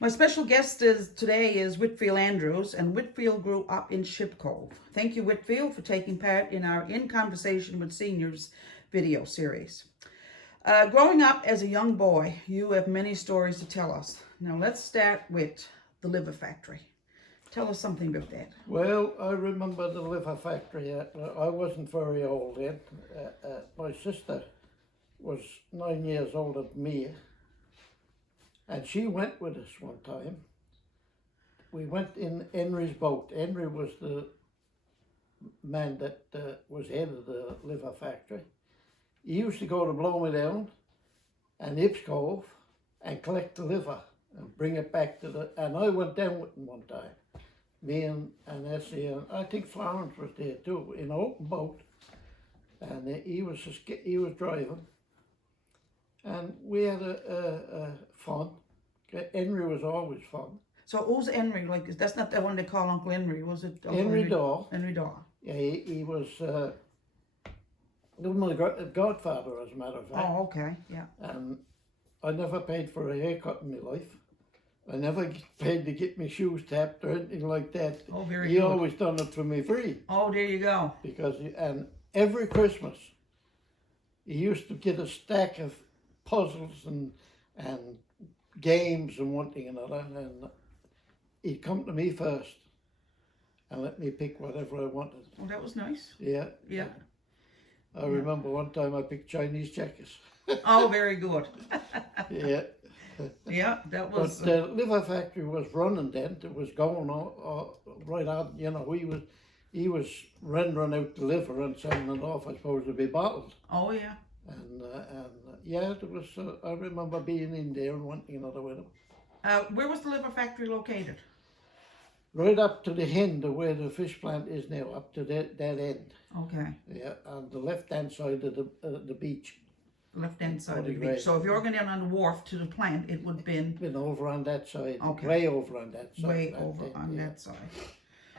My special guest today is Whitfield Andrews, and Whitfield grew up in Ship Cove. Thank you, Whitfield, for taking part in our In Conversation with Seniors video series. Growing up as a young boy, you have many stories to tell us. Now let's start with the liver factory. Tell us something about that. Well, I remember the liver factory. I wasn't very old then. My sister was 9 years older than me, and she went with us one time. We went in Henry's boat. Henry was the man that was head of the liver factory. He used to go to Blow Me Down and Hips Cove and collect the liver and bring it back to the... And I went down with him one time. Me and Essie, and I think Florence was there too, in an open boat. And he was driving. And we had a fun. Henry was always fun. So who's Henry? Like, that's not the one they call Uncle Henry, was it? Henry Daw. Henry Daw. Yeah, he was my godfather, as a matter of fact. Oh, okay, yeah. And I never paid for a haircut in my life. I never paid to get my shoes tapped or anything like that. Oh, very He good. always done it for me free. Oh, there you go. Because and every Christmas, he used to get a stack of puzzles and games and one thing and another, and he'd come to me first and let me pick whatever I wanted. Well, that was nice. Yeah. Yeah. I remember one time I picked Chinese checkers. Oh, very good. Yeah. Yeah, that was... But the liver factory was running then. It was going right out. You know, he was rendering out the liver and sending it off, I suppose, to be bottled. Oh, yeah. And yeah, it was. I remember being in there and wanting another with him. Where was the liver factory located? Right up to the end of where the fish plant is now, up to that end. Okay. Yeah, on the left-hand side of the beach. Left-hand side of the Right. beach. So if you're going down on the wharf to the plant, it would have been Been over on that side. Okay. Way over on that side. way over on yeah. that side.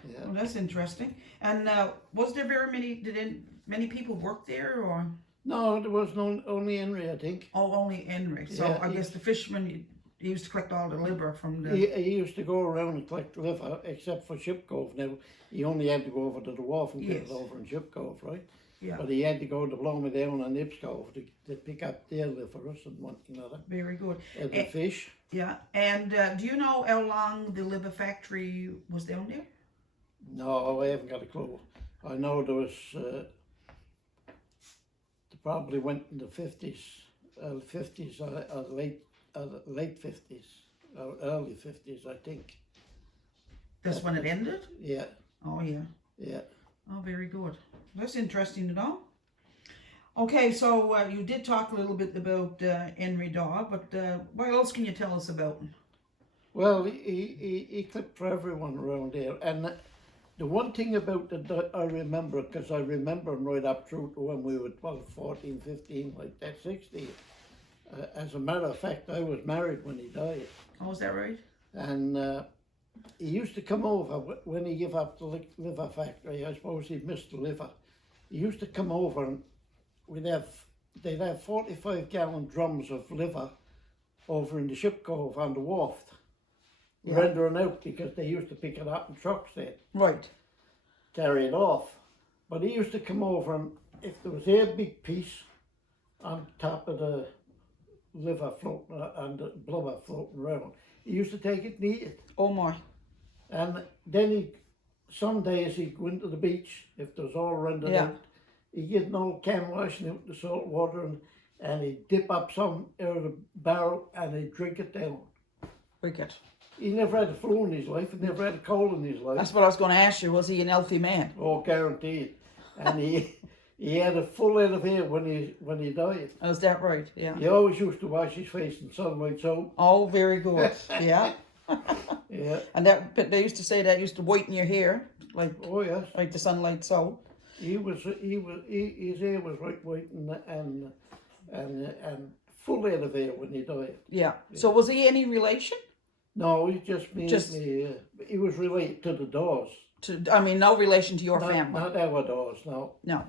Yeah. Well, that's interesting. And was there very many people work there, or? No, there was only Henry, I think. Oh, only Henry. So Yeah, I guess the fishermen, he used to collect all the liver from the... He used to go around and collect liver, except for Ship Cove. Now, he only had to go over to the wharf and get Yes. it over in Ship Cove, right? Yeah. But he had to go to Blow Me Down and Hips Cove to pick up their livers and one another. Very good. And the fish. Yeah. And do you know how long the liver factory was down there? No, I haven't got a clue. I know there was, they probably went in the 50s, late 50s, or early 50s, I think. That's when it ended? Yeah, Oh, yeah. yeah. Oh, very good. That's interesting to know. Okay, so you did talk a little bit about Henry Daw, but what else can you tell us about him? Well, he clipped for everyone around there. And the one thing about it that I remember, because I remember him right up through to when we were 12, 14, 15, like that, 16. As a matter of fact, I was married when he died. Oh, is that right? And he used to come over when he gave up the liver factory. I suppose he missed the liver. He used to come over and they'd have 45-gallon drums of liver over in the Ship Cove on the wharf, rendering out, because they used to pick it up in trucks then. Right. Carry it off. But he used to come over, and if there was a big piece on top of the liver floating and the blubber floating around, he used to take it and eat it. Oh, my. And then some days he'd go into the beach, if there was all rendered out, he'd get an old can washing out the salt water and he'd dip up some out of the barrel and he'd drink it down. Wicked. He never had a flu in his life, he never had a cold in his life. That's what I was going to ask you. Was he an healthy man? Oh, guaranteed. And he had a full head of hair when he died. Oh, is that right? Yeah. He always used to wash his face in sunlight soap. Oh, very good. Yeah. Yeah. And that, but they used to say that used to whiten your hair, like Oh yes. like the sunlight soap. His hair was white and full head of hair when he died. Yeah. So was he any relation? No, he just made Just- me. He was related to the Dawes. No relation to your Not, family. not our Dawes. No, No.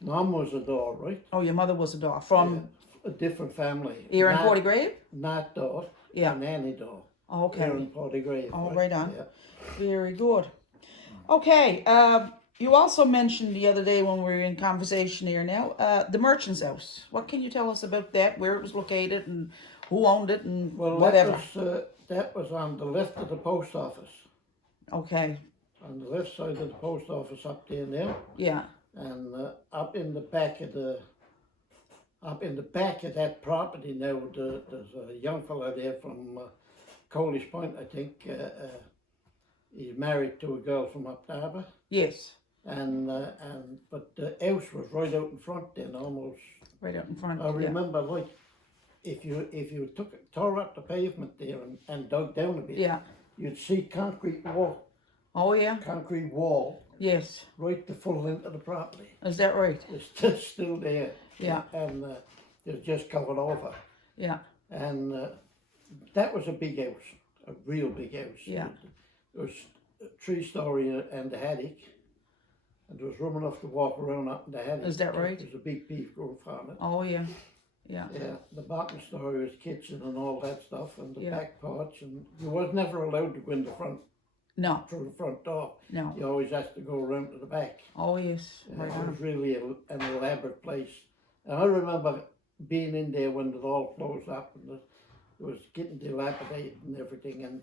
Mum was a Daw, right? Oh, your mother was a Daw from Yeah, a different family. here in Not- Portygrave? Not Daw. Yeah. And Annie Daw. Okay. Here in Portagrave. Oh, right on. Yeah. Very good. Okay. You also mentioned the other day when we were in conversation here now, the merchant's house. What can you tell us about that? Where it was located and who owned it and Well, whatever. that was on the left of the post office. Okay. On the left side of the post office up there now, Yeah. and up in the back of that property now, there's a young fella there from Coley's Point, I think. He's married to a girl from up Darby, Yes. but the house was right out in front then, almost. Right out in front. I remember, like, if you tore up the pavement there and dug down a bit, Yeah. you'd see concrete wall Yes. right the full length of the property. Is that right? It's still there. Yeah. And it's just covered over. Yeah. And that was a big house, a real big house. Yeah. It was a 3-story and a attic. And there was room enough to walk around up in the attic. Is that right? There was a big beef roof on it. Oh yeah. Yeah. Yeah, the bottom story was kitchen and all that stuff, and the Yeah. back porch, and you was never allowed to go in the front No. through the front door. No. You always had to go around to the back. Oh yes. Right It on. was really an elaborate place. And I remember being in there when it all closed up and it was getting dilapidated and everything, and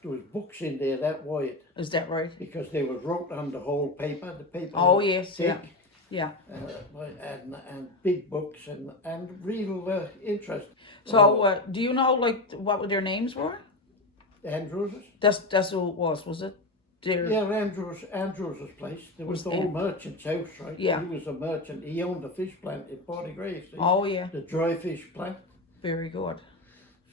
there was books in there that wide Is that right? because they were wrote on the whole paper. The paper Oh was yes. thick, Yeah. Yeah. and big books and real interest. So do you know like what their names were? Andrews? That's who it was it? Their, Yeah, Andrews's place. There was the old merchant's house, right? Yeah. He was a merchant. He owned a fish plant in Portagrave. Oh yeah. The dry fish plant. Very good.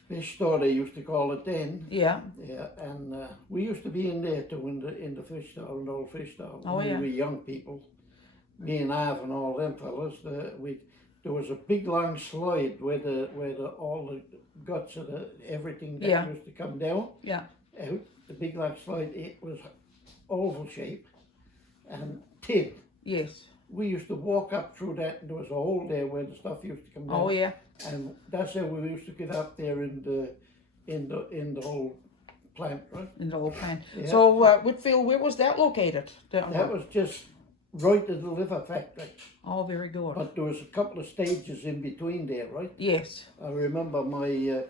Fish store they used to call it then. Yeah. Yeah, and we used to be in there too, in the fish store, in the old fish store. Oh, when yeah. we were young people. Me and Av and all them fellas. There was a big long slide where all the guts of everything that Yeah. used to come down Yeah. out. The big long slide. It was oval shape and thin. Yes. We used to walk up through that, and there was a hole there where the stuff used to come down. Oh yeah. And that's how we used to get up there in the whole plant, right? In the whole plan. Yeah. So Whitfield, where was that located? That was just right at the liver factory. Oh, very good. But there was a couple of stages in between there, right? Yes. I remember my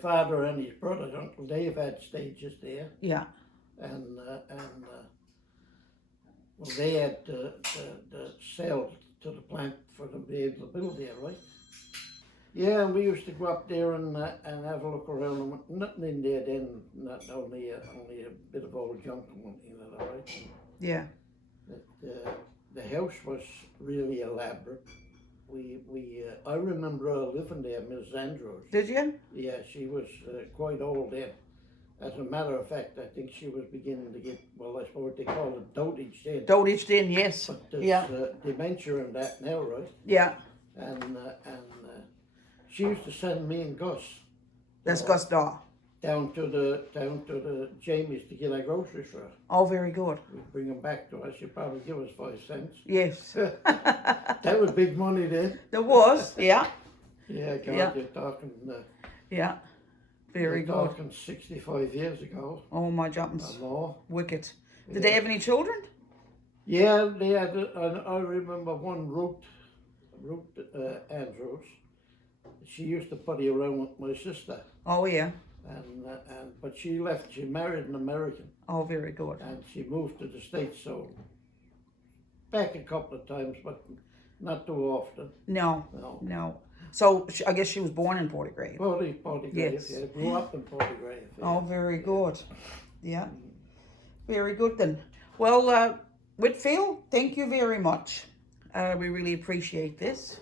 father and his brother, Uncle Dave, had stages there, Yeah. and well, they had the sell to the plant for them to be able to build there, right? Yeah, and we used to go up there and have a look around. Nothing in there then, not only a bit of old junk and one thing, right? Yeah. The house was really elaborate. I remember her living there, Miss Andrews. Did you? Yeah, she was quite old then. As a matter of fact, I think she was beginning to get, well, I suppose they call it dotage then. Dotage in, yes. But there's Yeah. dementia in that now, right? Yeah. And she used to send me and Gus That's Gus Daw. down to the Jamie's to get our groceries for her. Oh, very good. We'd bring them back to us. She'd probably give us 5 cents. Yes. That was big money then. There was. Yeah. Yeah, God, Yeah. you're talking. Yeah. Very you're good. talking 65 years ago Oh my jumpins. or more. Wicked. Did they have any children? Yeah, they had. I remember one Ruth Andrews. She used to buddy around with my sister, Oh yeah. but she left. She married an American, Oh, very good. and she moved to the States. So back a couple of times, but not too often. No. No. No. So I guess she was born in Portagrave. Portagrave. Yes. Yeah, grew up in Portagrave. Yeah. Oh, very good. Yeah. Very good then. Well, Whitfield, thank you very much. We really appreciate this.